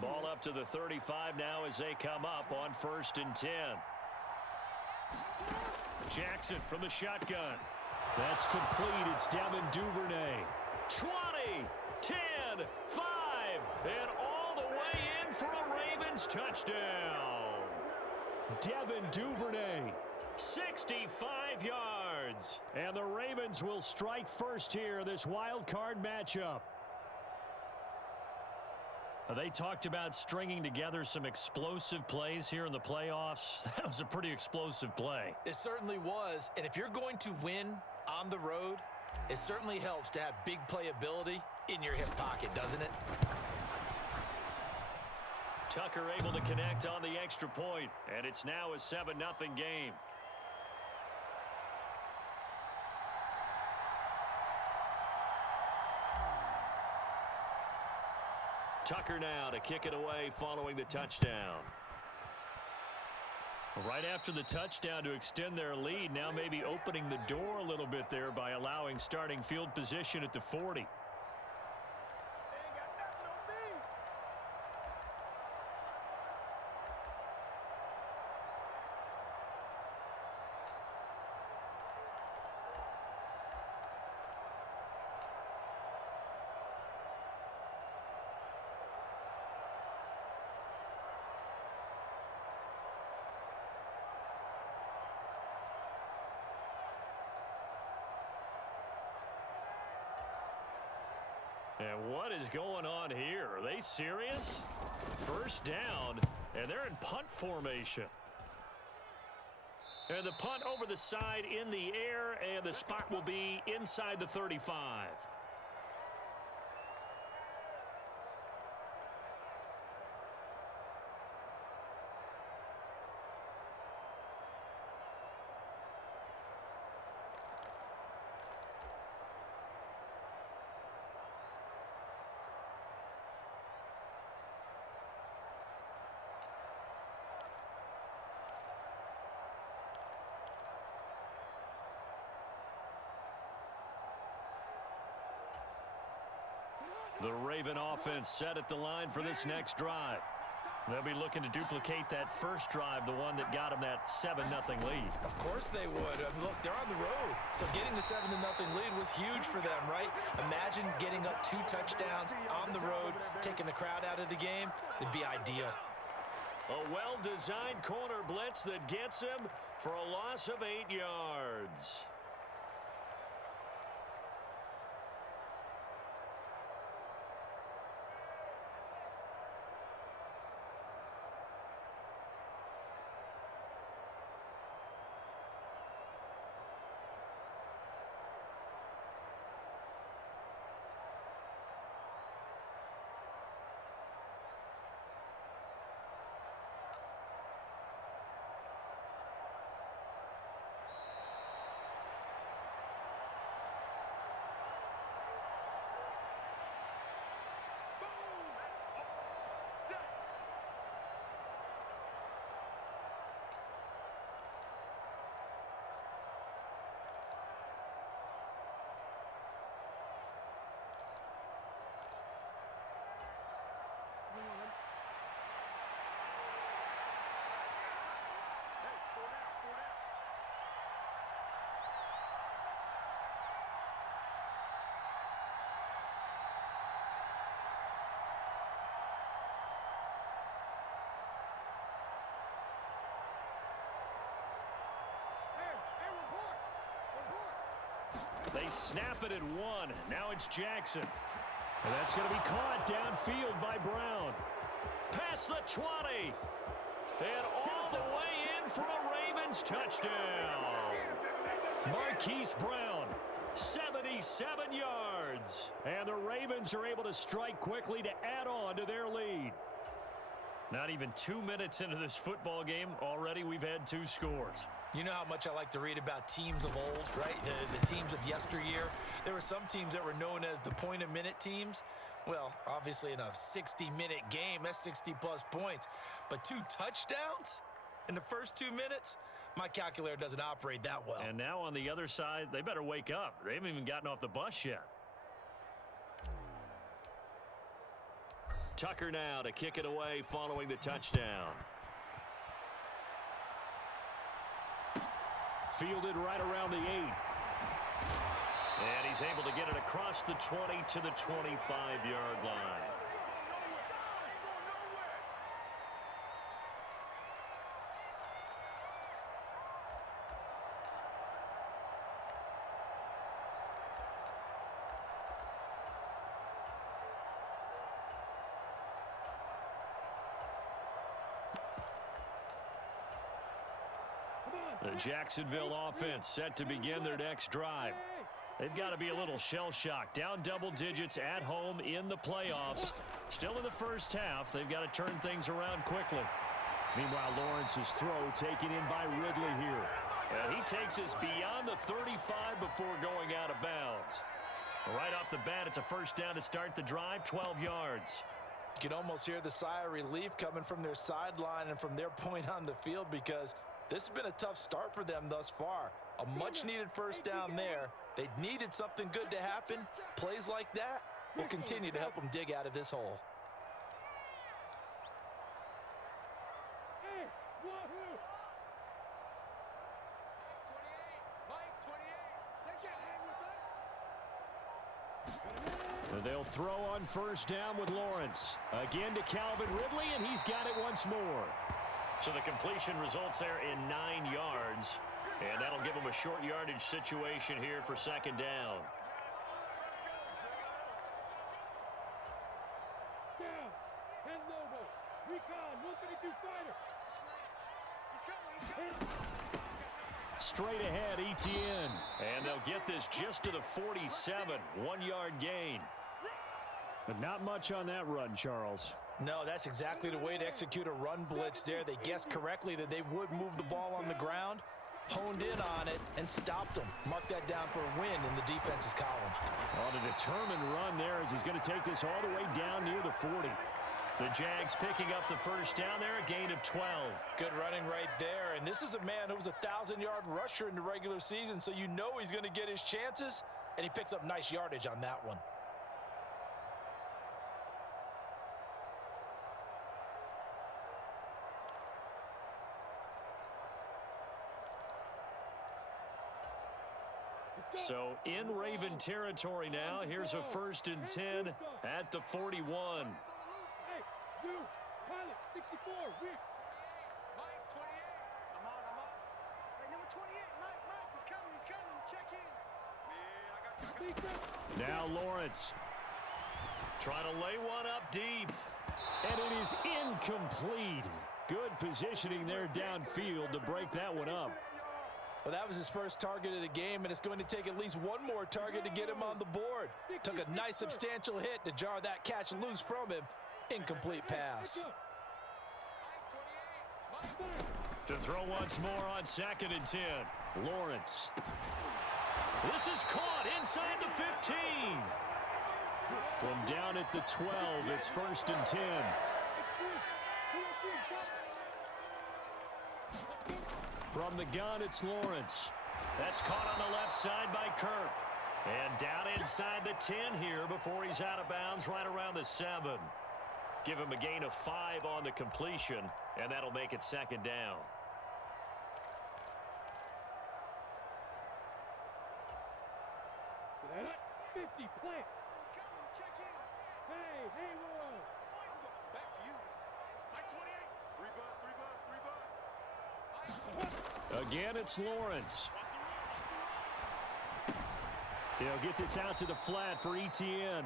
Ball up to the 35 now as they come up on 1st and 10. Jackson from the shotgun. That's complete. It's Devin Duvernay. 20, 10, 5, and all the way in for a Ravens touchdown. Devin Duvernay, 65 yards. And the Ravens will strike first here, this wild card matchup. They talked about stringing together some explosive plays here in the playoffs. That was a pretty explosive play. It certainly was. And if you're going to win on the road, it certainly helps to have big playability in your hip pocket, doesn't it? Tucker able to connect on the extra point, and it's now a 7-0 game. Tucker now to kick it away following the touchdown. Right after the touchdown to extend their lead, now maybe opening the door a little bit there by allowing starting field position at the 40. And what is going on here? Are they serious? First down, and they're in punt formation. And the punt over the side in the air, and the spot will be inside the 35. The Raven offense set at the line for this next drive. They'll be looking to duplicate that first drive, the one that got them that 7-0 lead. Of course they would. I mean, look, they're on the road. So getting the 7-0 lead was huge for them, right? Imagine getting up 2 touchdowns on the road, taking the crowd out of the game. It'd be ideal. A well-designed corner blitz that gets him for a loss of 8 yards. They snap it at 1. Now it's Jackson. And that's going to be caught downfield by Brown. Past the 20. And all the way in for a Ravens touchdown. Marquise Brown, 77 yards. And the Ravens are able to strike quickly to add on to their lead. Not even 2 minutes into this football game, already we've had 2 scores. You know how much I like to read about teams of old, right? The teams of yesteryear. There were some teams that were known as the point-a-minute teams. Well, obviously in a 60-minute game, that's 60-plus points. But 2 touchdowns in the first 2 minutes? My calculator doesn't operate that well. And now on the other side, they better wake up. They haven't even gotten off the bus yet. Tucker now to kick it away following the touchdown. Fielded right around the 8. And he's able to get it across the 20 to the 25-yard line. The Jacksonville offense set to begin their next drive. They've got to be a little shell-shocked. Down double digits at home in the playoffs. Still in the first half. They've got to turn things around quickly. Meanwhile, Lawrence's throw taken in by Ridley here. And he takes us beyond the 35 before going out of bounds. Right off the bat, it's a first down to start the drive, 12 yards. You can almost hear the sigh of relief coming from their sideline and from their point on the field, because this has been a tough start for them thus far. A much-needed first down there. They needed something good to happen. Plays like that will continue to help them dig out of this hole. They'll throw on first down with Lawrence. Again to Calvin Ridley, and he's got it once more. So the completion results there in 9 yards. And that'll give them a short yardage situation here for second down. Straight ahead, ETN. And they'll get this just to the 47. 1-yard gain. But not much on that run, Charles. No, that's exactly the way to execute a run blitz there. They guessed correctly that they would move the ball on the ground, honed in on it, and stopped them. Mark that down for a win in the defense's column. On a determined run there as he's going to take this all the way down near the 40. The Jags picking up the first down there, a gain of 12. Good running right there. And this is a man who was a 1,000-yard rusher in the regular season, so you know he's going to get his chances, and he picks up nice yardage on that one. So in Raven territory now. Here's a 1st and 10 at the 41. Now Lawrence trying to lay one up deep. And it is incomplete. Good positioning there downfield to break that one up. Well, that was his first target of the game, and it's going to take at least one more target to get him on the board. Took a nice substantial hit to jar that catch loose from him. Incomplete pass. To throw once more on 2nd and 10. Lawrence. This is caught inside the 15. From down at the 12, it's 1st and 10. From the gun, it's Lawrence. That's caught on the left side by Kirk. And down inside the 10 here before he's out of bounds right around the 7. Give him a gain of 5 on the completion, and that'll make it second down. So they're not 50 plant. Check in. Hey, whoa. Back to you. Mike 28. 3 buzz. Again, it's Lawrence. He'll get this out to the flat for ETN.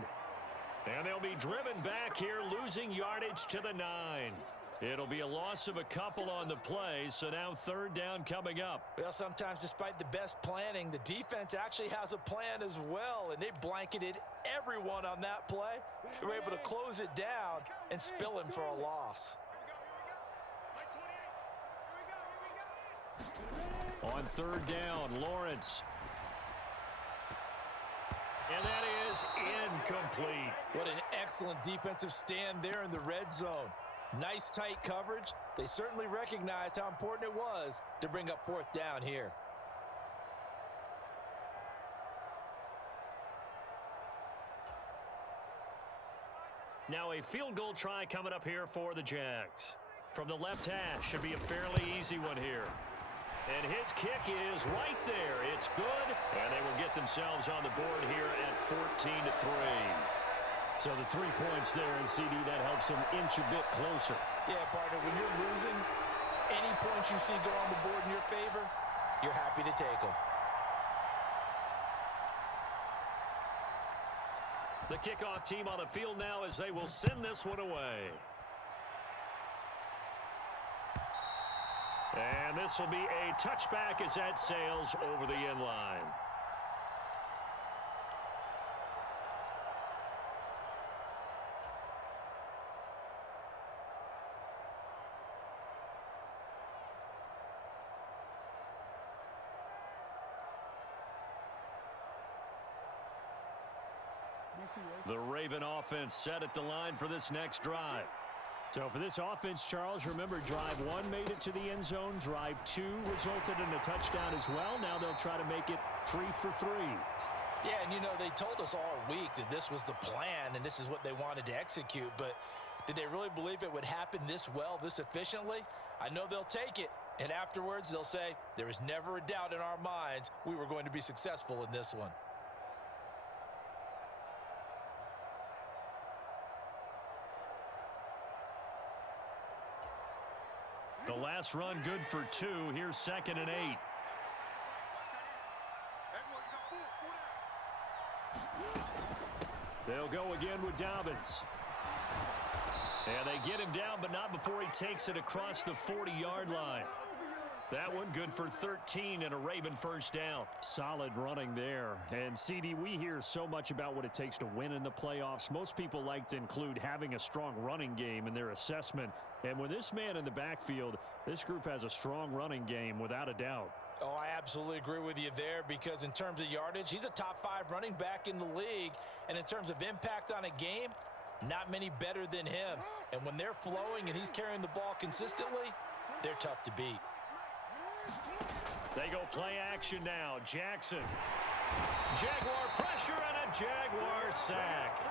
And they'll be driven back here, losing yardage to the 9. It'll be a loss of a couple on the play, so now 3rd down coming up. Well, sometimes despite the best planning, the defense actually has a plan as well, and they blanketed everyone on that play. They were able to close it down and spill him for a loss. On 3rd down, Lawrence. And that is incomplete. What an excellent defensive stand there in the red zone. Nice tight coverage. They certainly recognized how important it was to bring up 4th down here. Now a field goal try coming up here for the Jags. From the left hash, should be a fairly easy one here. And his kick is right there. It's good, and they will get themselves on the board here at 14-3. So the 3 points there, and CD, that helps them inch a bit closer. Yeah, partner, when you're losing, any points you see go on the board in your favor, you're happy to take them. The kickoff team on the field now as they will send this one away. And this will be a touchback as that sails over the end line. The Raven offense set at the line for this next drive. So for this offense, Charles, remember drive 1 made it to the end zone. Drive 2 resulted in a touchdown as well. Now they'll try to make it 3 for 3. Yeah, and you know, they told us all week that this was the plan and this is what they wanted to execute. But did they really believe it would happen this well, this efficiently? I know they'll take it. And afterwards, they'll say, there was never a doubt in our minds we were going to be successful in this one. The last run good for 2. Here's 2nd and 8. They'll go again with Dobbins. And they get him down, but not before he takes it across the 40-yard line. That one good for 13 and a Raven first down. Solid running there. And, CD, we hear so much about what it takes to win in the playoffs. Most people like to include having a strong running game in their assessment. And with this man in the backfield, this group has a strong running game without a doubt. Oh, I absolutely agree with you there because in terms of yardage, he's a top 5 running back in the league. And in terms of impact on a game, not many better than him. And when they're flowing and he's carrying the ball consistently, they're tough to beat. They go play action now. Jackson. Jaguar pressure and a Jaguar sack.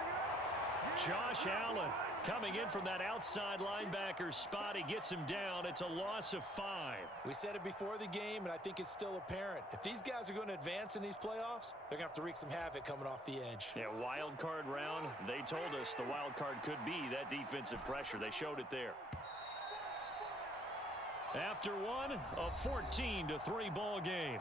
Josh Allen coming in from that outside linebacker spot. He gets him down. It's a loss of 5. We said it before the game, and I think it's still apparent. If these guys are going to advance in these playoffs, they're going to have to wreak some havoc coming off the edge. Yeah, wild card round. They told us the wild card could be that defensive pressure. They showed it there. After one, a 14-3 ball game.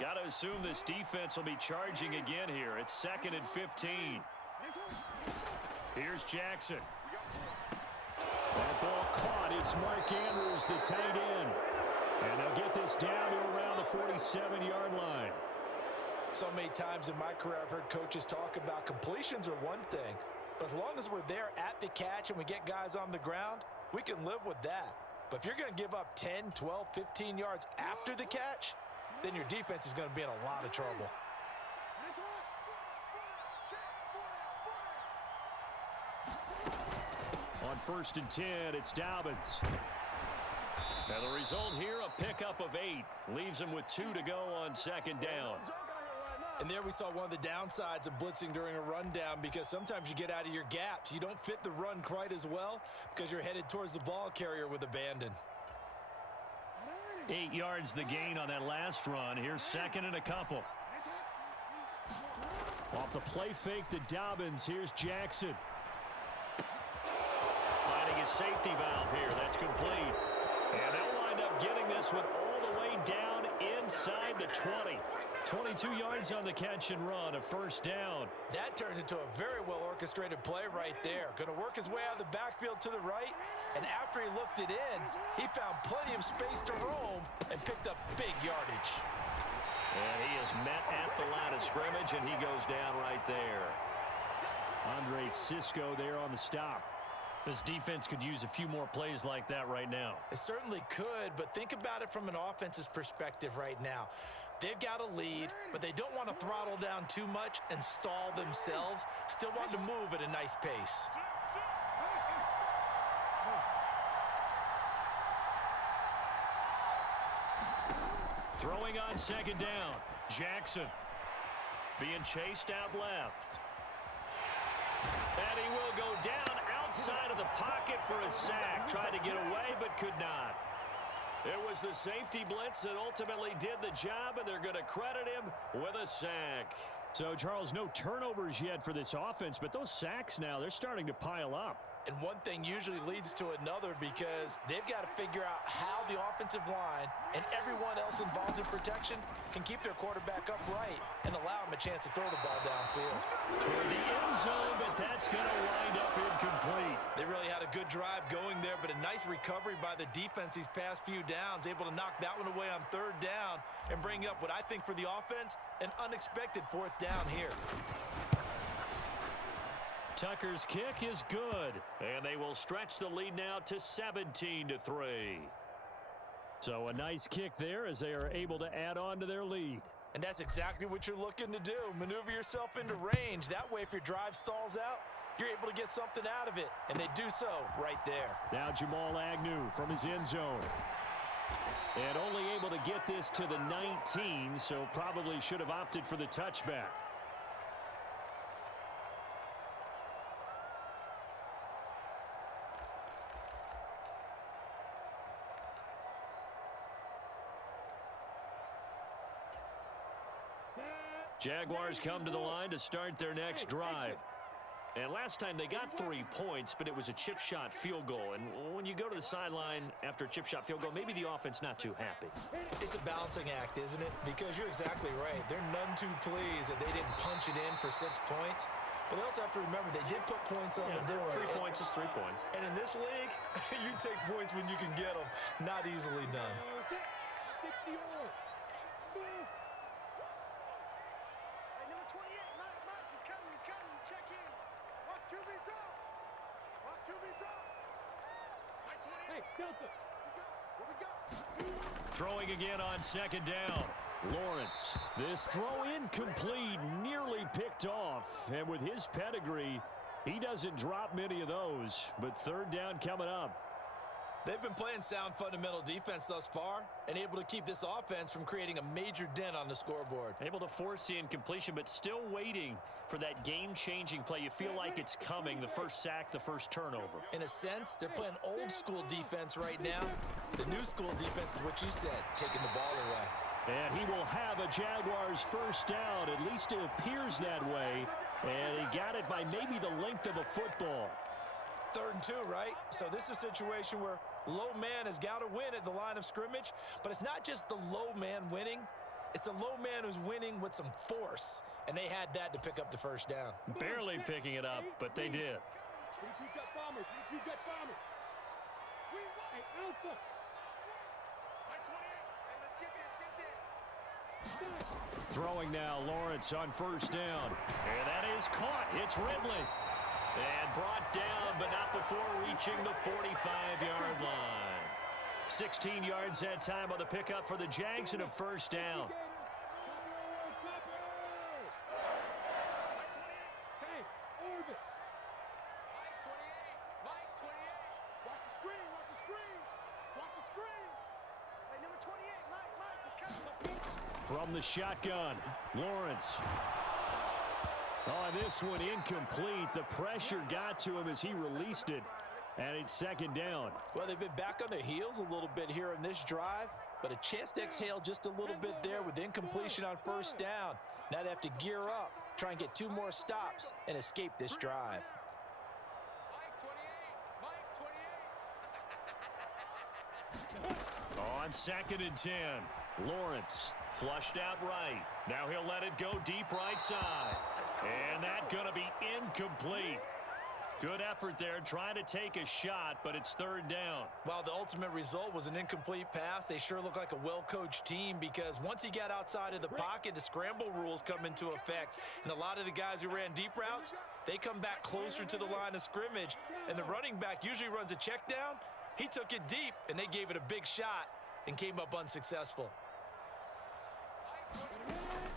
Got to assume this defense will be charging again here. It's 2nd and 15. Here's Jackson. That ball caught. It's Mark Andrews, the tight end. And they'll get this down to around the 47-yard line. So many times in my career, I've heard coaches talk about completions are one thing. But as long as we're there at the catch and we get guys on the ground, we can live with that. But if you're going to give up 10, 12, 15 yards after the catch, then your defense is going to be in a lot of trouble. On 1st and 10, it's Dobbins. And the result here, a pickup of 8. Leaves him with 2 to go on 2nd down. And there we saw one of the downsides of blitzing during a rundown because sometimes you get out of your gaps. You don't fit the run quite as well because you're headed towards the ball carrier with abandon. 8 yards the gain on that last run. Here's 2nd and a couple. Off the play fake to Dobbins. Here's Jackson. Finding his safety valve here. That's complete. And they'll wind up getting this one all the way down inside the 20. 22 yards on the catch and run, a first down. That turns into a very well-orchestrated play right there. Going to work his way out of the backfield to the right, and after he looked it in, he found plenty of space to roam and picked up big yardage. And he is met at the line of scrimmage, and he goes down right there. Andre Cisco there on the stop. This defense could use a few more plays like that right now. It certainly could, but think about it from an offense's perspective right now. They've got a lead, but they don't want to throttle down too much and stall themselves. Still want to move at a nice pace. Throwing on 2nd down, Jackson. being chased out left. And he will go down outside of the pocket for a sack. Tried to get away, but could not. It was the safety blitz that ultimately did the job, and they're going to credit him with a sack. So, Charles, no turnovers yet for this offense, but those sacks now, they're starting to pile up. And one thing usually leads to another because they've got to figure out how the offensive line and everyone else involved in protection can keep their quarterback upright and allow him a chance to throw the ball downfield. Toward the end zone, but that's going to wind up incomplete. They really had a good drive going there, but a nice recovery by the defense these past few downs, able to knock that one away on third down and bring up what I think for the offense, an unexpected fourth down here. Tucker's kick is good, and they will stretch the lead now to 17-3. So a nice kick there as they are able to add on to their lead. And that's exactly what you're looking to do. Maneuver yourself into range. That way, if your drive stalls out, you're able to get something out of it. And they do so right there. Now Jamal Agnew from his end zone. And only able to get this to the 19, so probably should have opted for the touchback. Jaguars come to the line to start their next drive. And last time they got 3 points, but it was a chip shot field goal. And when you go to the sideline after a chip shot field goal, maybe the offense not too happy. It's a balancing act, isn't it? Because you're exactly right. They're none too pleased that they didn't punch it in for 6 points. But they also have to remember they did put points on the board. 3 points is 3 points. And in this league, you take points when you can get them. Not easily done. Throwing again on second down. Lawrence. This throw incomplete, nearly picked off. And with his pedigree, he doesn't drop many of those. But third down coming up. They've been playing sound fundamental defense thus far and able to keep this offense from creating a major dent on the scoreboard. Able to force the incompletion, but still waiting for that game-changing play. You feel like it's coming, the first sack, the first turnover. In a sense, they're playing old school defense right now. The new school defense is what you said, taking the ball away. And he will have a Jaguars first down. At least it appears that way. And he got it by maybe the length of a football. 3rd and 2, right? So this is a situation where low man has got to win at the line of scrimmage, but it's not just the low man winning. It's the low man who's winning with some force, and they had that to pick up the first down. Barely picking it up, but they did. Throwing now, Lawrence on first down. And that is caught. It's Ridley. And brought down, but not before reaching the 45-yard line. 16 yards that time on the pickup for the Jags and a first down. From the shotgun, Lawrence. On this one, incomplete. The pressure got to him as he released it, and it's second down. Well, they've been back on their heels a little bit here in this drive, but a chance to exhale just a little bit there with incompletion on first down. Now they have to gear up, try and get 2 more stops, and escape this drive. On 2nd and 10, Lawrence flushed out right. Now he'll let it go deep right side. And that's going to be incomplete. Good effort there, trying to take a shot, but it's 3rd down. While the ultimate result was an incomplete pass, they sure look like a well-coached team because once he got outside of the pocket, the scramble rules come into effect. And a lot of the guys who ran deep routes, they come back closer to the line of scrimmage. And the running back usually runs a check down. He took it deep, and they gave it a big shot and came up unsuccessful.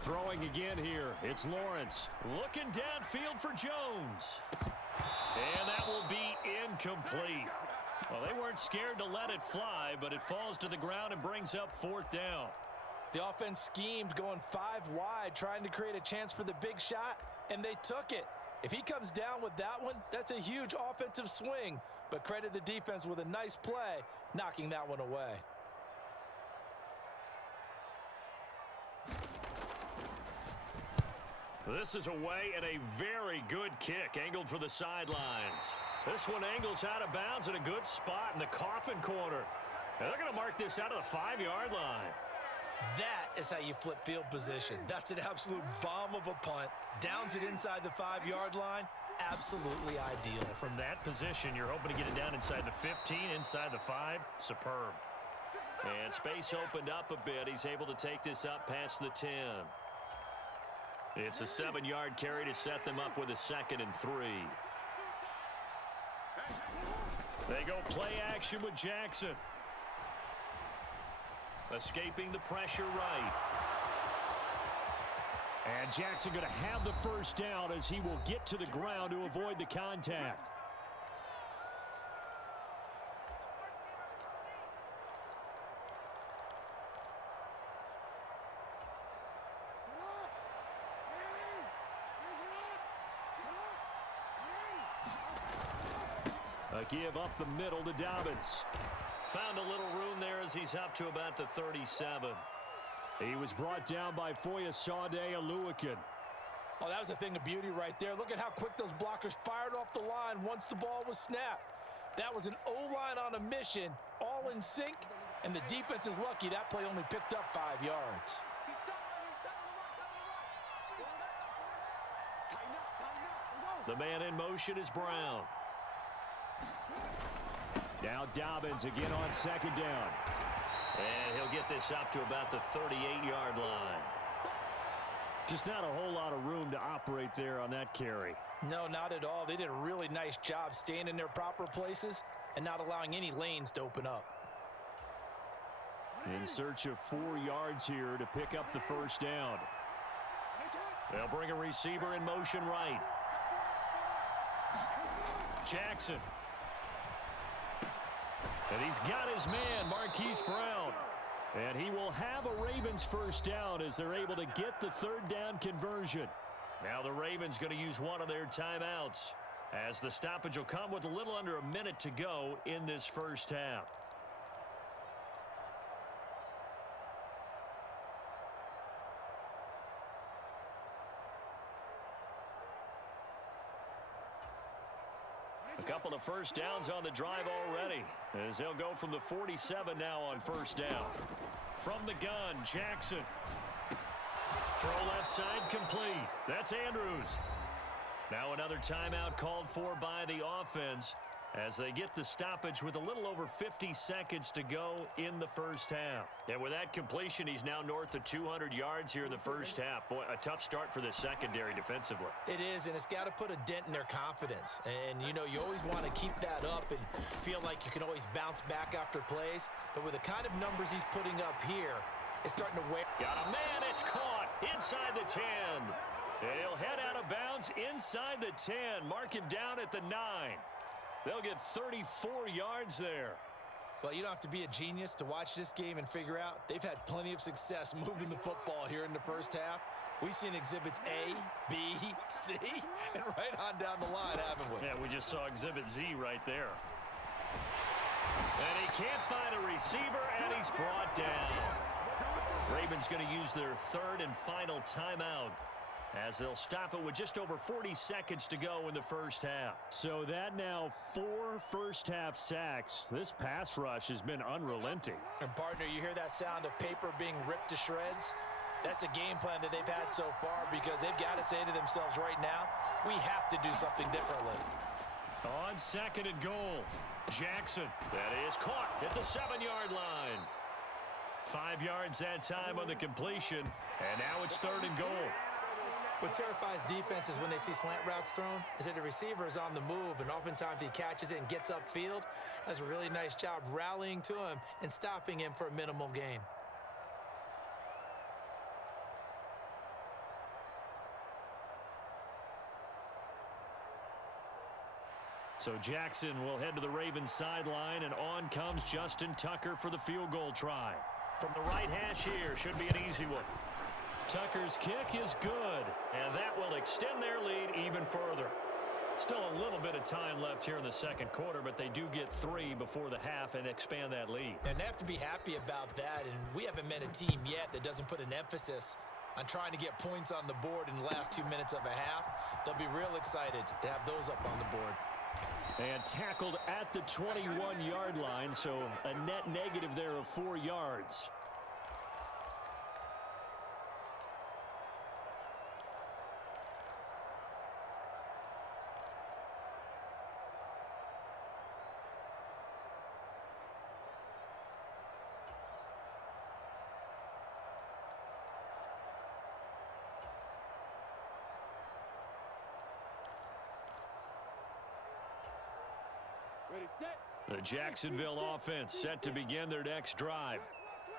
Throwing again here, it's Lawrence. Looking downfield for Jones. And that will be incomplete. Well, they weren't scared to let it fly, but it falls to the ground and brings up 4th down. The offense schemed going 5 wide, trying to create a chance for the big shot, and they took it. If he comes down with that one, that's a huge offensive swing. But credit the defense with a nice play, knocking that one away. This is away and a very good kick, angled for the sidelines. This one angles out of bounds in a good spot in the coffin corner. And they're going to mark this out of the 5-yard line. That is how you flip field position. That's an absolute bomb of a punt. Downs it inside the 5-yard line. Absolutely ideal. From that position, you're hoping to get it down inside the 15, inside the 5. Superb. And space opened up a bit. He's able to take this up past the 10. It's a 7-yard carry to set them up with a 2nd and 3. They go play action with Jackson. Escaping the pressure right. And Jackson going to have the first down as he will get to the ground to avoid the contact. A give up the middle to Dobbins. Found a little room there as he's up to about the 37. He was brought down by Foyesade Aluakin. Oh, that was a thing of beauty right there. Look at how quick those blockers fired off the line once the ball was snapped. That was an O-line on a mission, all in sync, and the defense is lucky that play only picked up 5 yards. The man in motion is Brown. Now Dobbins again on 2nd down. And he'll get this up to about the 38-yard line. Just not a whole lot of room to operate there on that carry. No, not at all. They did a really nice job staying in their proper places and not allowing any lanes to open up. In search of 4 yards here to pick up the first down. They'll bring a receiver in motion right. Jackson. And he's got his man, Marquise Brown. And he will have a Ravens first down as they're able to get the 3rd down conversion. Now the Ravens going to use one of their timeouts as the stoppage will come with a little under a minute to go in this first half. A couple of first downs on the drive already as they'll go from the 47 now on first down. From the gun, Jackson. Throw left side complete. That's Andrews. Now another timeout called for by the offense as they get the stoppage with a little over 50 seconds to go in the first half. And with that completion, he's now north of 200 yards here in the first half. Boy, a tough start for the secondary defensively. It is, and it's got to put a dent in their confidence. And, you know, you always want to keep that up and feel like you can always bounce back after plays. But with the kind of numbers he's putting up here, it's starting to wear. Got a man, it's caught inside the 10. And he'll head out of bounds inside the 10. Mark him down at the 9. They'll get 34 yards there. Well, you don't have to be a genius to watch this game and figure out they've had plenty of success moving the football here in the first half. We've seen exhibits A, B, C, and right on down the line, haven't we? Yeah, we just saw exhibit Z right there. And he can't find a receiver, and he's brought down. Ravens going to use their 3rd and final timeout as they'll stop it with just over 40 seconds to go in the first half. So that now 4 first-half sacks. This pass rush has been unrelenting. And, partner, you hear that sound of paper being ripped to shreds? That's a game plan that they've had so far because they've got to say to themselves right now, we have to do something differently. On 2nd and goal, Jackson. That is caught at the 7-yard line. 5 yards that time on the completion, and now it's 3rd and goal. What terrifies defenses when they see slant routes thrown is that the receiver is on the move, and oftentimes he catches it and gets upfield. Does a really nice job rallying to him and stopping him for a minimal gain. So Jackson will head to the Ravens sideline, and on comes Justin Tucker for the field goal try. From the right hash here, should be an easy one. Tucker's kick is good, and that will extend their lead even further. Still a little bit of time left here in the second quarter, but they do get 3 before the half and expand that lead. And they have to be happy about that, and we haven't met a team yet that doesn't put an emphasis on trying to get points on the board in the last 2 minutes of a half. They'll be real excited to have those up on the board. And tackled at the 21-yard line, so a net negative there of 4 yards. The Jacksonville offense set to begin their next drive.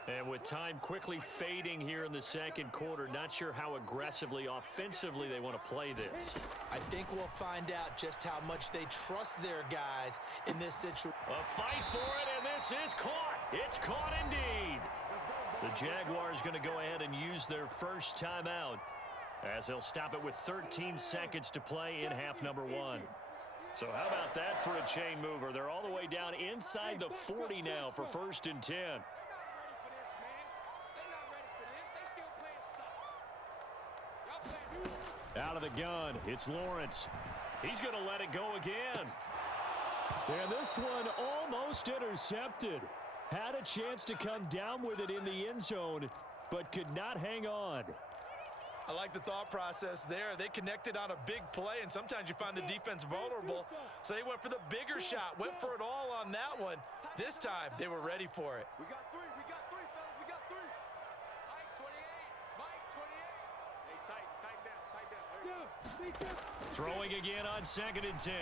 And with time quickly fading here in the second quarter, not sure how aggressively, offensively they want to play this. I think we'll find out just how much they trust their guys in this situation. A fight for it, and this is caught. It's caught indeed. The Jaguars going to go ahead and use their first timeout as they'll stop it with 13 seconds to play in half number 1. So how about that for a chain mover? They're all the way down inside the 40 now for 1st and 10. Out of the gun, it's Lawrence. He's going to let it go again. And this one almost intercepted. Had a chance to come down with it in the end zone, but could not hang on. I like the thought process there. They connected on a big play, and sometimes you find the defense vulnerable. So they went for the bigger shot, went for it all on that one. This time, they were ready for it. We got 3, fellas, we got 3. Mike 28, Mike 28. Hey, tighten down. Throwing again on 2nd and 10.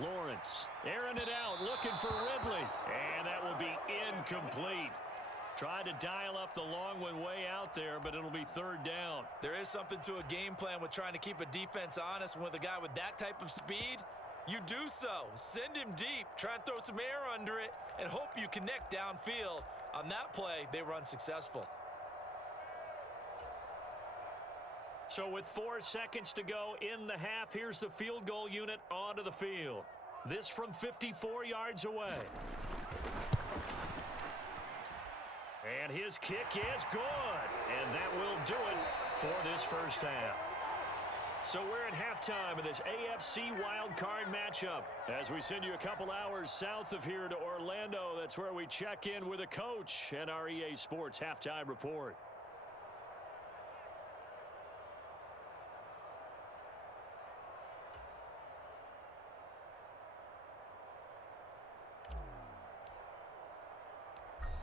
Lawrence airing it out, looking for Ridley. And that will be incomplete. Tried to dial up the long one way out there, but it'll be 3rd down. There is something to a game plan with trying to keep a defense honest. With a guy with that type of speed, you do so. Send him deep, try and throw some air under it, and hope you connect downfield. On that play, they were unsuccessful. So with 4 seconds to go in the half, here's the field goal unit onto the field. This from 54 yards away. And his kick is good. And that will do it for this first half. So we're at halftime of this AFC wildcard matchup. As we send you a couple hours south of here to Orlando, that's where we check in with a coach and our EA Sports halftime report.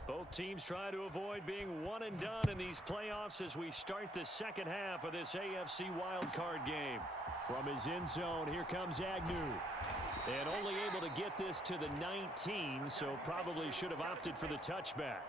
Both teams try to avoid being one and done in these playoffs as we start the second half of this AFC wildcard game. From his end zone, here comes Agnew. And only able to get this to the 19, so probably should have opted for the touchback.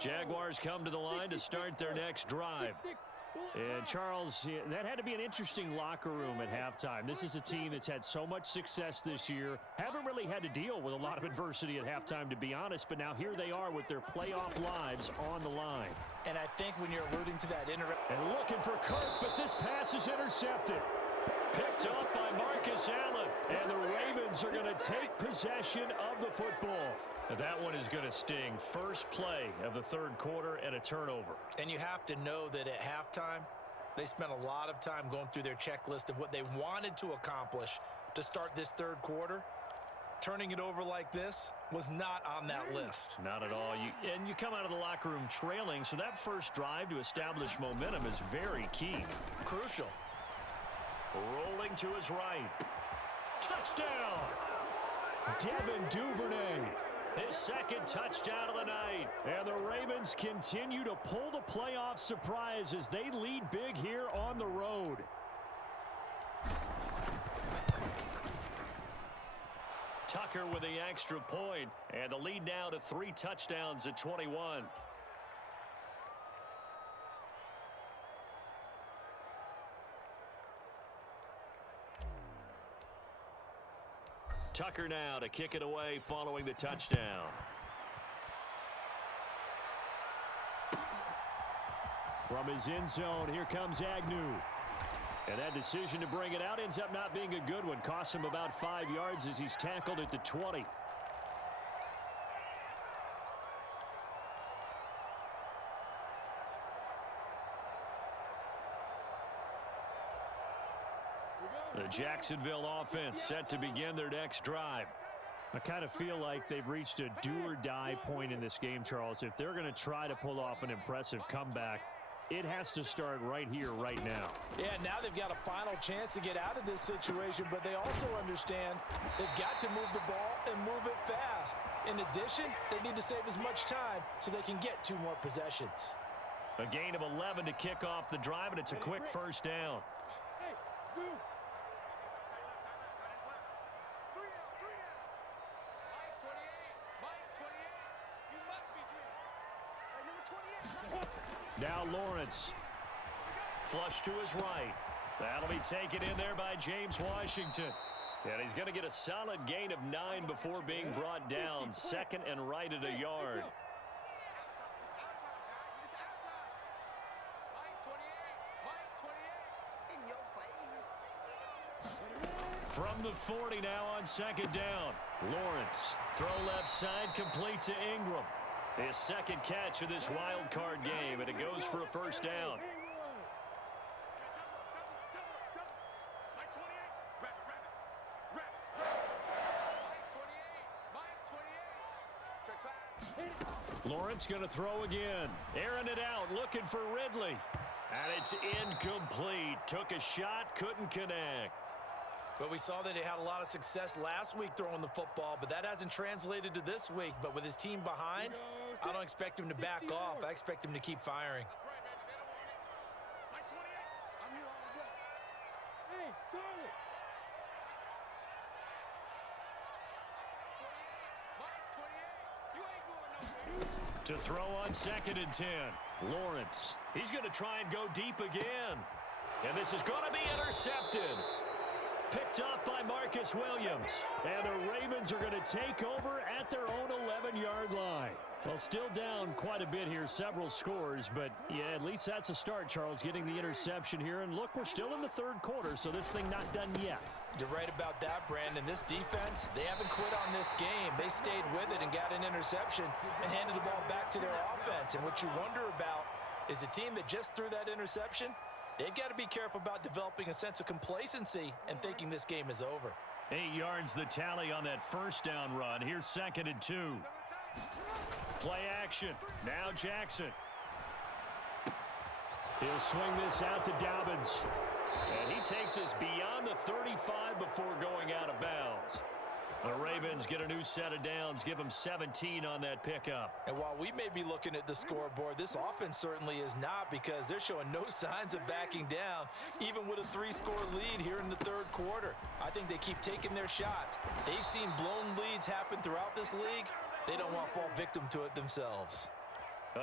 Jaguars come to the line to start their next drive. And Charles, that had to be an interesting locker room at halftime. This is a team that's had so much success this year. Haven't really had to deal with a lot of adversity at halftime, to be honest. But now here they are with their playoff lives on the line. And I think when you're alluding to that and looking for Kirk, but this pass is intercepted. Picked up by Marcus Allen. And the Ravens are going to take possession of the football. That one is going to sting. First play of the third quarter and a turnover. And you have to know that at halftime, they spent a lot of time going through their checklist of what they wanted to accomplish to start this third quarter. Turning it over like this was not on that list. Not at all. You come out of the locker room trailing, so that first drive to establish momentum is very key. Crucial. Rolling to his right. Touchdown! Devin Duvernay. His second touchdown of the night. And the Ravens continue to pull the playoff surprise as they lead big here on the road. Tucker with the extra point. And the lead now to 3 touchdowns at 21. Tucker now to kick it away following the touchdown. From his end zone, here comes Agnew. And that decision to bring it out ends up not being a good one. Costs him about 5 yards as he's tackled at the 20. The Jacksonville offense set to begin their next drive. I kind of feel like they've reached a do-or-die point in this game, Charles. If they're going to try to pull off an impressive comeback, it has to start right here, right now. Yeah, now they've got a final chance to get out of this situation, but they also understand they've got to move the ball and move it fast. In addition, they need to save as much time so they can get 2 more possessions. A gain of 11 to kick off the drive, and it's a quick first down. Hey, go. Now Lawrence. Flush to his right. That'll be taken in there by James Washington. And he's going to get a solid gain of 9 before being brought down. Second and right at a yard. From the 40 now on second down. Lawrence. Throw left side, complete to Ingram. His second catch of this wild card game, and it goes for a first down. Lawrence going to throw again. Airing it out, looking for Ridley. And it's incomplete. Took a shot, couldn't connect. But we saw that he had a lot of success last week throwing the football, but that hasn't translated to this week. But with his team behind, I don't expect him to back off. I expect him to keep firing. Hey, Charlie. To throw on second and 10. Lawrence. He's going to try and go deep again. And this is going to be intercepted. Picked up by Marcus Williams. And the Ravens are going to take over at their own 11-yard line. Well, still down quite a bit here, several scores, but yeah, at least that's a start, Charles, getting the interception here. And look, we're still in the third quarter, so this thing not done yet. You're right about that, Brandon. This defense, they haven't quit on this game. They stayed with it and got an interception and handed the ball back to their offense. And what you wonder about is the team that just threw that interception, they've got to be careful about developing a sense of complacency and thinking this game is over. 8 yards the tally on that first down run. Here's second and 2. Play action. Now Jackson. He'll swing this out to Dobbins. And he takes us beyond the 35 before going out of bounds. The Ravens get a new set of downs, give them 17 on that pickup. And while we may be looking at the scoreboard, this offense certainly is not, because they're showing no signs of backing down, even with a 3-score lead here in the third quarter. I think they keep taking their shots. They've seen blown leads happen throughout this league. They don't want to fall victim to it themselves.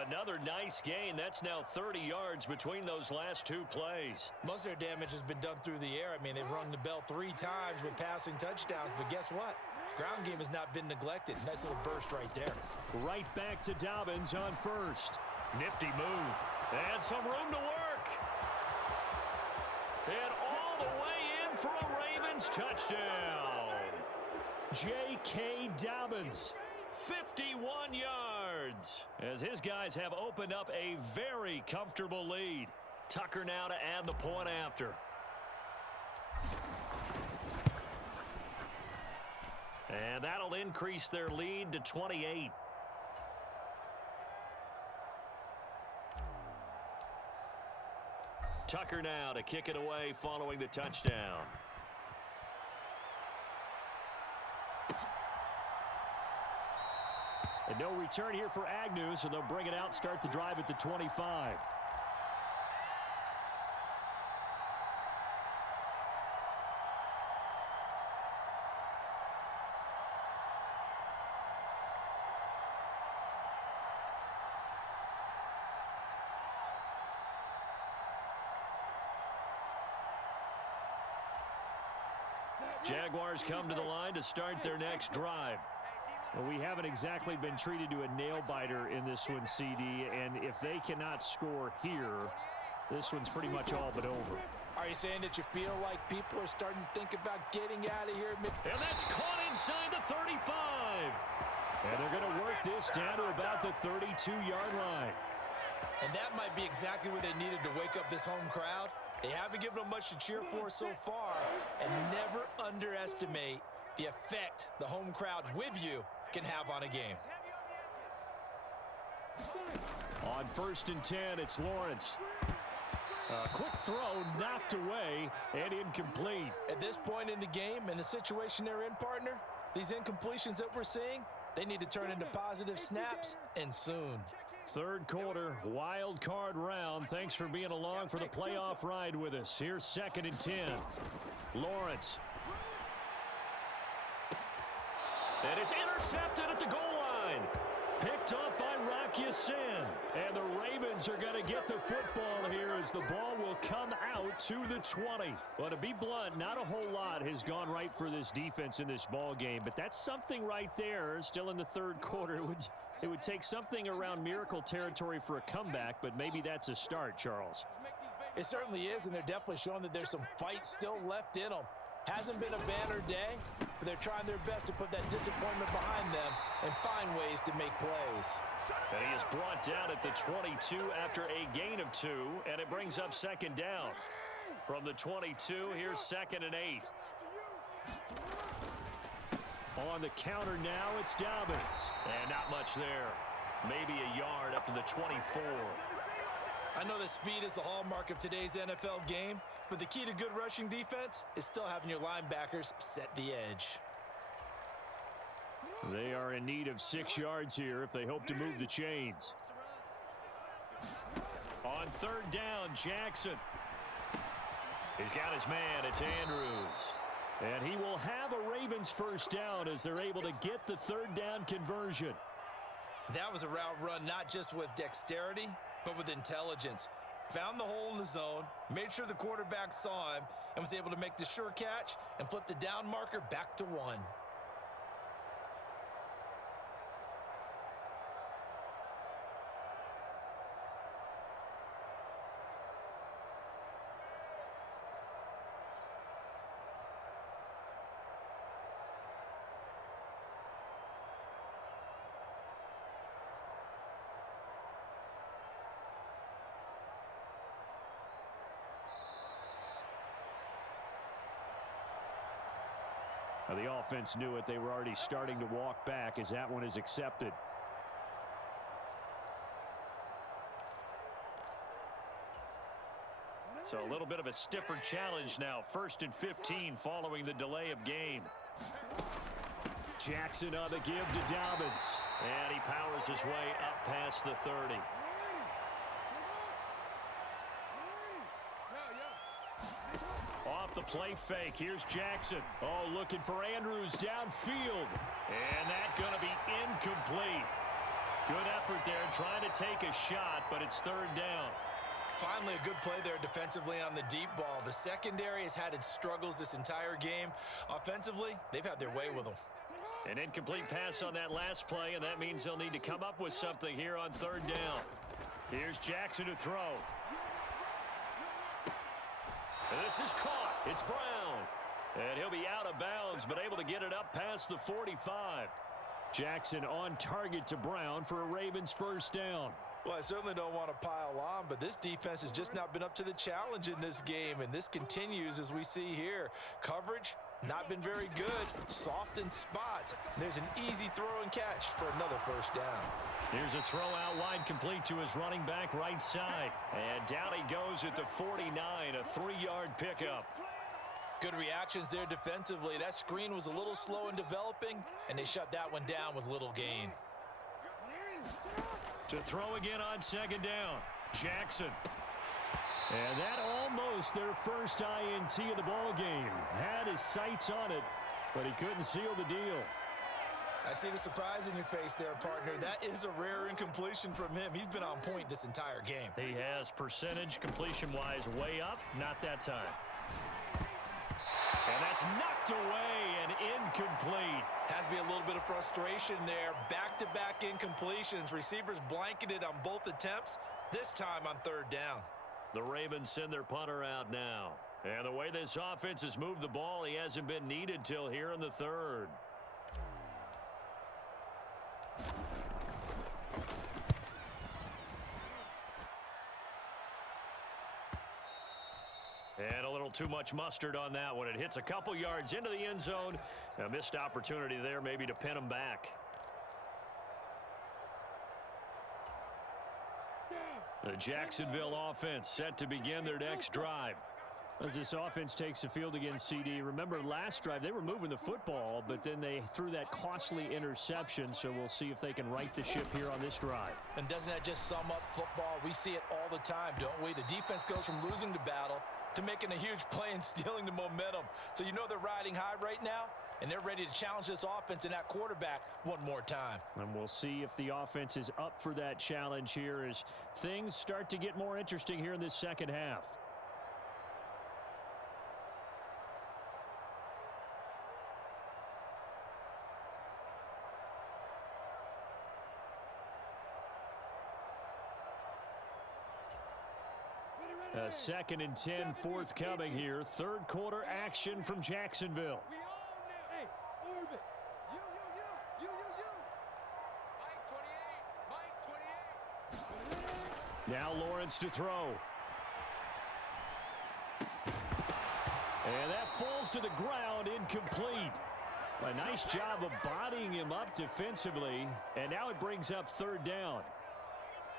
Another nice gain. That's now 30 yards between those last 2 plays. Most of their damage has been done through the air. I mean, they've rung the bell 3 times with passing touchdowns, but guess what? Ground game has not been neglected. Nice little burst right there. Right back to Dobbins on first. Nifty move. And some room to work. And all the way in for a Ravens touchdown. J.K. Dobbins. 51 yards as his guys have opened up a very comfortable lead. Tucker now to add the point after. And that'll increase their lead to 28. Tucker now to kick it away following the touchdown. And no return here for Agnew, so they'll bring it out, start the drive at the 25. Jaguars come to the line to start their next drive. Well, we haven't exactly been treated to a nail-biter in this one, CD, and if they cannot score here, this one's pretty much all but over. Are you saying that you feel like people are starting to think about getting out of here? And that's caught inside the 35. And they're going to work this down to about the 32-yard line. And that might be exactly what they needed to wake up this home crowd. They haven't given them much to cheer for so far, and never underestimate the effect the home crowd with you can have on a game. On 1st and 10, it's Lawrence. A quick throw knocked away and incomplete. At this point in the game, in the situation they're in, partner, these incompletions that we're seeing, they need to turn into positive snaps, and soon. Third quarter, wild card round. Thanks for being along for the playoff ride with us. Here's 2nd and 10. Lawrence. And it's intercepted at the goal line. Picked up by Rocky Sin. And the Ravens are going to get the football here as the ball will come out to the 20. Well, to be blunt, not a whole lot has gone right for this defense in this ball game, but that's something right there. Still in the third quarter. It would take something around miracle territory for a comeback, but maybe that's a start, Charles. It certainly is, and they're definitely showing that there's some fight still left in them. Hasn't been a banner day, but they're trying their best to put that disappointment behind them and find ways to make plays. And he is brought down at the 22 after a gain of 2, and it brings up 2nd down. From the 22, here's 2nd and 8. On the counter now, it's Dobbins. And not much there. Maybe a yard up to the 24. I know that speed is the hallmark of today's NFL game, but the key to good rushing defense is still having your linebackers set the edge. They are in need of 6 yards here if they hope to move the chains. On 3rd down, Jackson. He's got his man. It's Andrews. And he will have a Ravens first down as they're able to get the 3rd down conversion. That was a route run not just with dexterity, but with intelligence. Found the hole in the zone, made sure the quarterback saw him, and was able to make the sure catch and flip the down marker back to 1. Now, the offense knew it. They were already starting to walk back as that one is accepted. So a little bit of a stiffer challenge now. 1st and 15 following the delay of game. Jackson on the give to Dobbins. And he powers his way up past the 30. Off the play fake. Here's Jackson. Oh, looking for Andrews downfield. And that's going to be incomplete. Good effort there trying to take a shot, but it's 3rd down. Finally, a good play there defensively on the deep ball. The secondary has had its struggles this entire game. Offensively, they've had their way with them. An incomplete pass on that last play, and that means they'll need to come up with something here on 3rd down. Here's Jackson to throw. And this is caught. It's Brown. And he'll be out of bounds, but able to get it up past the 45. Jackson on target to Brown for a Ravens first down. Well, I certainly don't want to pile on, but this defense has just not been up to the challenge in this game, and this continues as we see here. Coverage, not been very good. Soft in spots. There's an easy throw and catch for another first down. Here's a throw out wide complete to his running back right side. And down he goes at the 49, a 3-yard pickup. Good reactions there defensively. That screen was a little slow in developing, and they shut that one down with little gain. To throw again on 2nd down, Jackson. And that almost their first INT of the ball game. Had his sights on it, but he couldn't seal the deal. I see the surprise in your face there, partner. That is a rare incompletion from him. He's been on point this entire game. He has percentage completion-wise way up. Not that time. And that's knocked away and incomplete. Has to be a little bit of frustration there. Back-to-back incompletions. Receivers blanketed on both attempts, this time on third down. The Ravens send their punter out now. And the way this offense has moved the ball, he hasn't been needed till here in the third. And a little too much mustard on that one. It hits a couple yards into the end zone. A missed opportunity there maybe to pin him back. The Jacksonville offense set to begin their next drive. As this offense takes the field against CD, remember last drive they were moving the football, but then they threw that costly interception, so we'll see if they can right the ship here on this drive. And doesn't that just sum up football? We see it all the time, don't we? The defense goes from losing the battle to making a huge play and stealing the momentum. So you know they're riding high right now, and they're ready to challenge this offense and that quarterback one more time. And we'll see if the offense is up for that challenge here as things start to get more interesting here in this second half. A 2nd and 10 forthcoming here. Third quarter action from Jacksonville. Hey, orbit. You. Mike 28. Now Lawrence to throw. And that falls to the ground, incomplete. A nice job of bodying him up defensively. And now it brings up third down.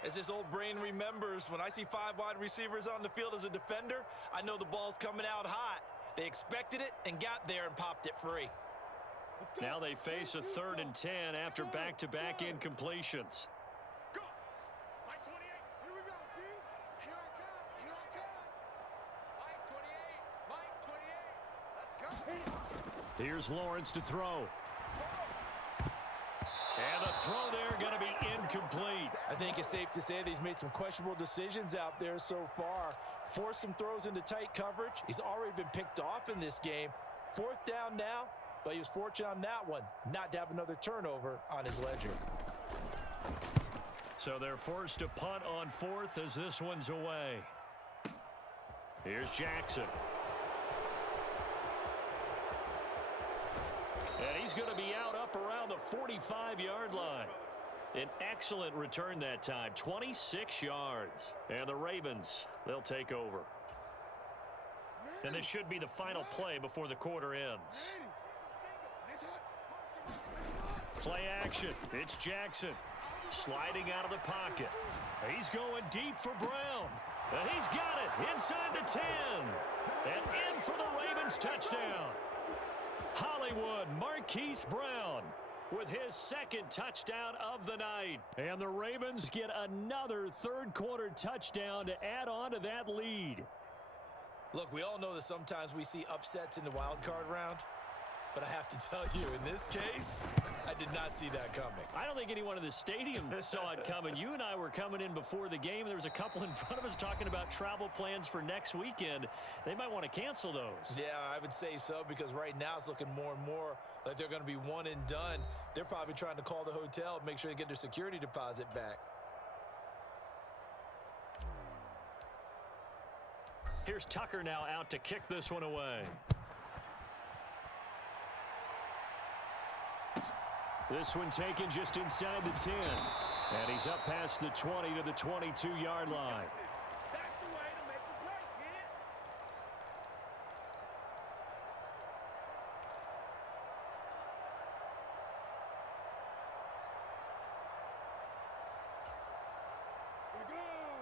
As this old brain remembers, when I see 5 wide receivers on the field as a defender, I know the ball's coming out hot. They expected it and got there and popped it free. Now they face a 3rd and 10 after back-to-back incompletions. Go. Mike 28. Here we go, D. Here I come. Mike 28. Let's go. Here's Lawrence to throw. And the throw there going to be incomplete. I think it's safe to say that he's made some questionable decisions out there so far. Forced some throws into tight coverage. He's already been picked off in this game. 4th down now, but he was fortunate on that one not to have another turnover on his ledger. So they're forced to punt on 4th as this one's away. Here's Jackson. And he's going to be out up around the 45-yard line. An excellent return that time, 26 yards. And the Ravens, they'll take over. And this should be the final play before the quarter ends. Play action. It's Jackson sliding out of the pocket. He's going deep for Brown. And he's got it inside the 10. And in for the Ravens touchdown. Hollywood Marquise Brown with his 2nd touchdown of the night. And the Ravens get another third quarter touchdown to add on to that lead. Look, we all know that sometimes we see upsets in the wild card round. But I have to tell you, in this case, I did not see that coming. I don't think anyone in the stadium saw it coming. You and I were coming in before the game. There was a couple in front of us talking about travel plans for next weekend. They might want to cancel those. Yeah, I would say so, because right now it's looking more and more like they're going to be one and done. They're probably trying to call the hotel and make sure they get their security deposit back. Here's Tucker now out to kick this one away. This one taken just inside the 10. And he's up past the 20 to the 22-yard line. That's the way to make the play,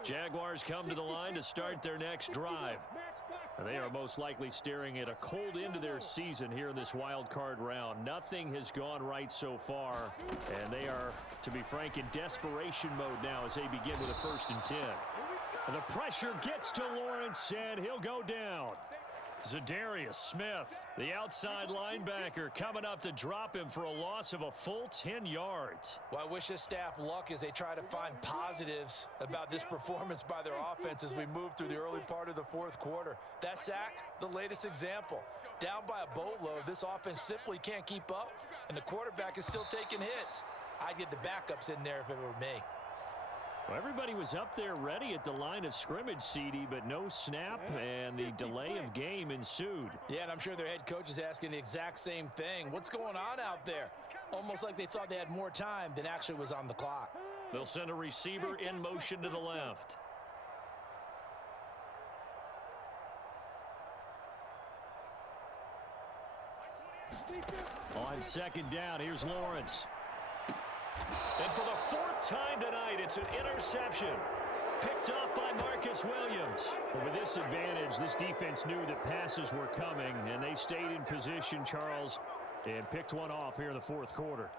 kid. Jaguars come to the line to start their next drive. And they are most likely staring at a cold end to their season here in this wild card round. Nothing has gone right so far, and they are, to be frank, in desperation mode now as they begin with a 1st and 10. And the pressure gets to Lawrence, and he'll go down. Zadarius Smith, the outside linebacker, coming up to drop him for a loss of a full 10 yards. Well, I wish this staff luck as they try to find positives about this performance by their offense as we move through the early part of the fourth quarter. That sack, the latest example. Down by a boatload, this offense simply can't keep up, and the quarterback is still taking hits. I'd get the backups in there if it were me. Well, everybody was up there ready at the line of scrimmage, CD, but no snap, and the delay of game ensued. Yeah, and I'm sure their head coach is asking the exact same thing. What's going on out there? Almost like they thought they had more time than actually was on the clock. They'll send a receiver in motion to the left. On second down, here's Lawrence. And for the fourth time tonight, it's an interception. Picked up by Marcus Williams. Well, with this advantage, this defense knew that passes were coming, and they stayed in position, Charles, and picked one off here in the fourth quarter.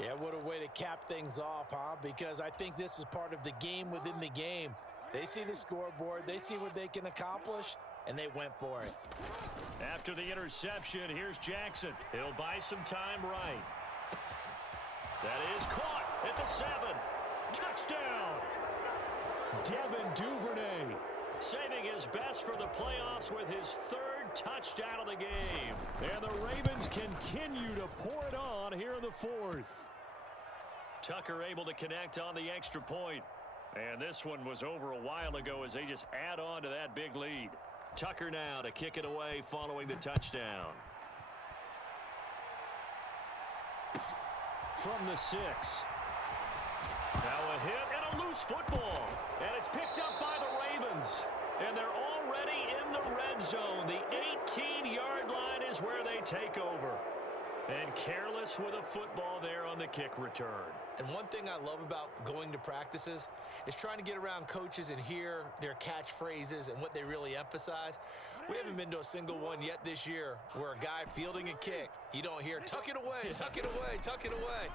Yeah, what a way to cap things off, huh? Because I think this is part of the game within the game. They see the scoreboard, they see what they can accomplish, and they went for it. After the interception, here's Jackson. He'll buy some time right. That is caught at the 7. Touchdown! Devin Duvernay saving his best for the playoffs with his third touchdown of the game. And the Ravens continue to pour it on here in the fourth. Tucker able to connect on the extra point. And this one was over a while ago as they just add on to that big lead. Tucker now to kick it away following the touchdown. From the 6. Now a hit and a loose football. And it's picked up by the Ravens. And they're already in the red zone. The 18-yard line is where they take over. And careless with a football there on the kick return. And one thing I love about going to practices is trying to get around coaches and hear their catchphrases and what they really emphasize. We haven't been to a single one yet this year where a guy fielding a kick, you don't hear, tuck it away, tuck it away, tuck it away.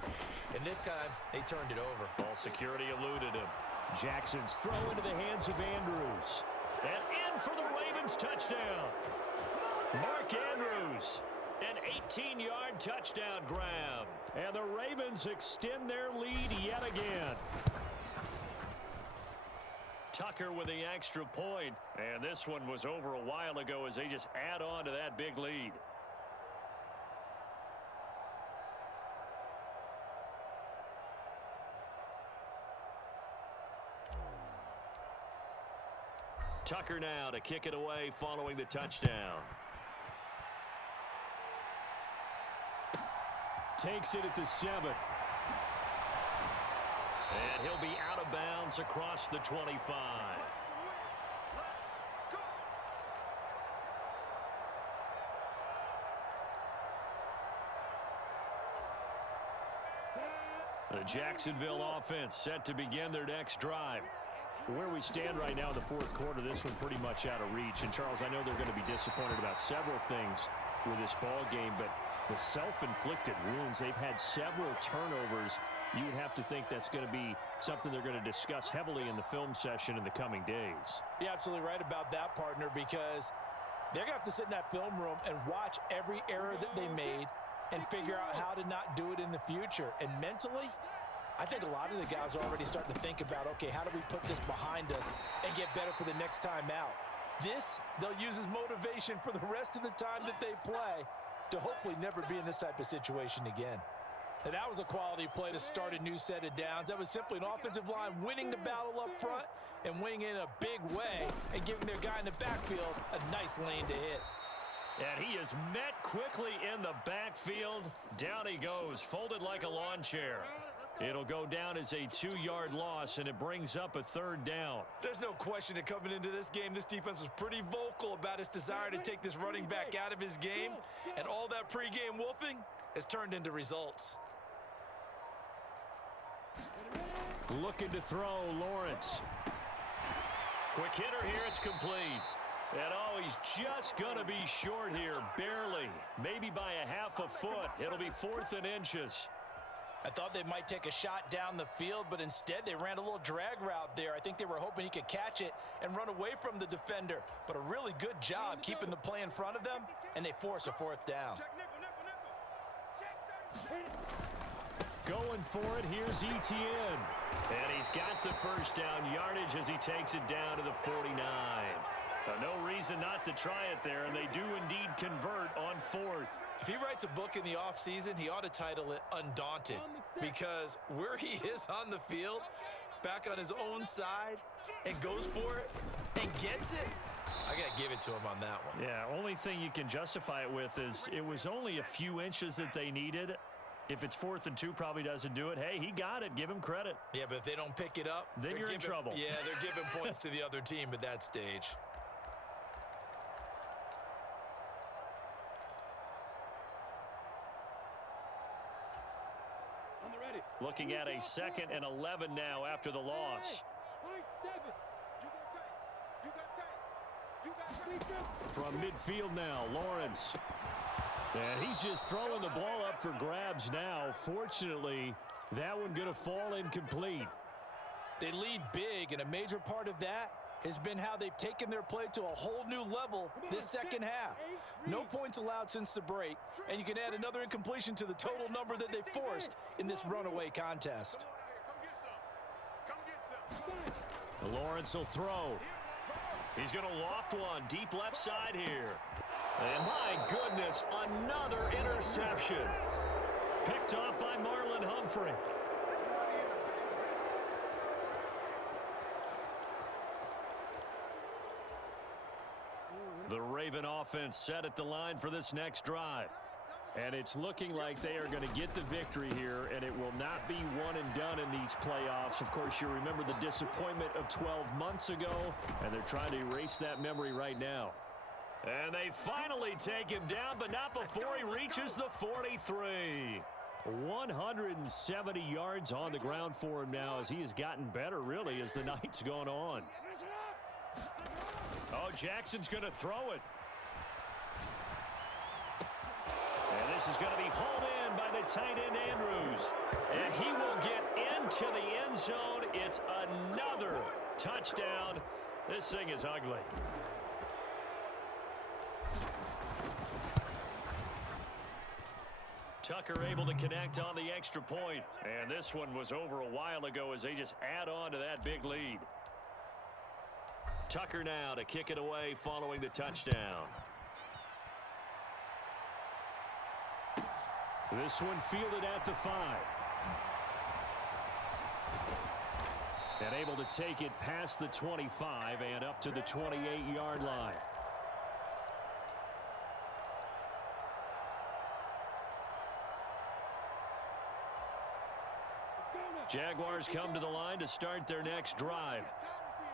And this time, they turned it over. Ball security eluded him. Jackson's throw into the hands of Andrews. And in for the Ravens touchdown. Mark Andrews. An 18-yard touchdown grab. And the Ravens extend their lead yet again. Tucker with the extra point. And this one was over a while ago as they just add on to that big lead. Tucker now to kick it away following the touchdown. Takes it at the 7. And he'll be out of bounds across the 25. The Jacksonville offense set to begin their next drive. Where we stand right now in the fourth quarter, this one pretty much out of reach. And, Charles, I know they're going to be disappointed about several things with this ball game, but the self-inflicted wounds, they've had several turnovers. You would have to think that's going to be something they're going to discuss heavily in the film session in the coming days. You're absolutely right about that, partner, because they're going to have to sit in that film room and watch every error that they made and figure out how to not do it in the future. And mentally, I think a lot of the guys are already starting to think about, okay, how do we put this behind us and get better for the next time out? This, they'll use as motivation for the rest of the time that they play to hopefully never be in this type of situation again. And that was a quality play to start a new set of downs. That was simply an offensive line winning the battle up front and winning in a big way and giving their guy in the backfield a nice lane to hit. And he is met quickly in the backfield. Down he goes, folded like a lawn chair. It'll go down as a 2-yard loss, and it brings up a third down. There's no question that coming into this game, this defense was pretty vocal about its desire to take this running back out of his game, and all that pregame wolfing has turned into results. Looking to throw, Lawrence. Quick hitter here, it's complete. And oh, he's just going to be short here, barely. Maybe by a half a foot. It'll be 4th and inches. I thought they might take a shot down the field, but instead they ran a little drag route there. I think they were hoping he could catch it and run away from the defender. But a really good job keeping the play in front of them, and they force a fourth down. Going for it, here's ETN. And he's got the first down yardage as he takes it down to the 49. No reason not to try it there, and they do indeed convert on fourth. If he writes a book in the offseason, he ought to title it Undaunted, because where he is on the field, back on his own side, and goes for it and gets it, I got to give it to him on that one. Yeah, only thing you can justify it with is it was only a few inches that they needed. If it's 4th and 2, probably doesn't do it. Hey, he got it. Give him credit. Yeah, but if they don't pick it up, then you're in trouble. Yeah, they're giving points to the other team at that stage. Looking at a 2nd and 11 now after the loss. From midfield now, Lawrence. And he's just throwing the ball up for grabs now. Fortunately, that one going to fall incomplete. They lead big, and a major part of that has been how they've taken their play to a whole new level this second half. No points allowed since the break, and you can add another incompletion to the total number that they forced in this runaway contest. Lawrence will throw. He's going to loft one deep left side here. And my goodness, another interception. Picked off by Marlon Humphrey. The Raven offense set at the line for this next drive. And it's looking like they are going to get the victory here, and it will not be one and done in these playoffs. Of course, you remember the disappointment of 12 months ago, and they're trying to erase that memory right now. And they finally take him down, but not before he reaches the 43. 170 yards on the ground for him now as he has gotten better, really, as the night's gone on. Oh, Jackson's going to throw it. And this is going to be hauled in by the tight end, Andrews. And he will get into the end zone. It's another touchdown. This thing is ugly. Tucker able to connect on the extra point. And this one was over a while ago as they just add on to that big lead. Tucker now to kick it away following the touchdown. This one fielded at the 5. And able to take it past the 25 and up to the 28-yard line. Jaguars come to the line to start their next drive.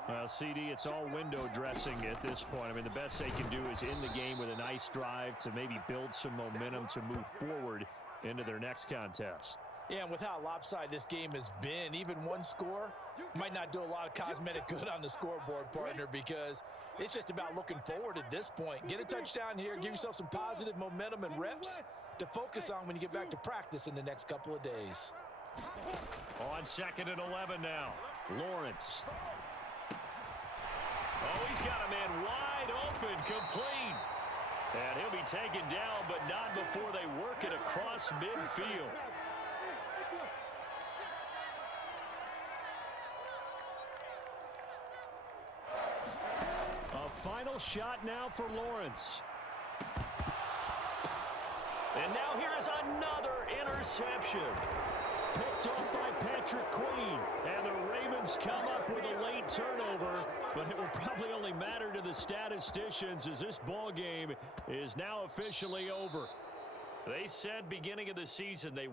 Well, CD, it's all window dressing at this point. I mean, the best they can do is end the game with a nice drive to maybe build some momentum to move forward into their next contest. Yeah, and with how lopsided this game has been, even one score might not do a lot of cosmetic good on the scoreboard, partner, because it's just about looking forward at this point. Get a touchdown here, give yourself some positive momentum and reps to focus on when you get back to practice in the next couple of days. On 2nd and 11 now, Lawrence. Oh, he's got a man wide open, complete. And he'll be taken down, but not before they work it across midfield. A final shot now for Lawrence. And now here is another interception. Picked off by Patrick Queen. And the Ravens come up with a late turnover, but it will probably only matter to the statisticians as this ball game is now officially over. They said beginning of the season they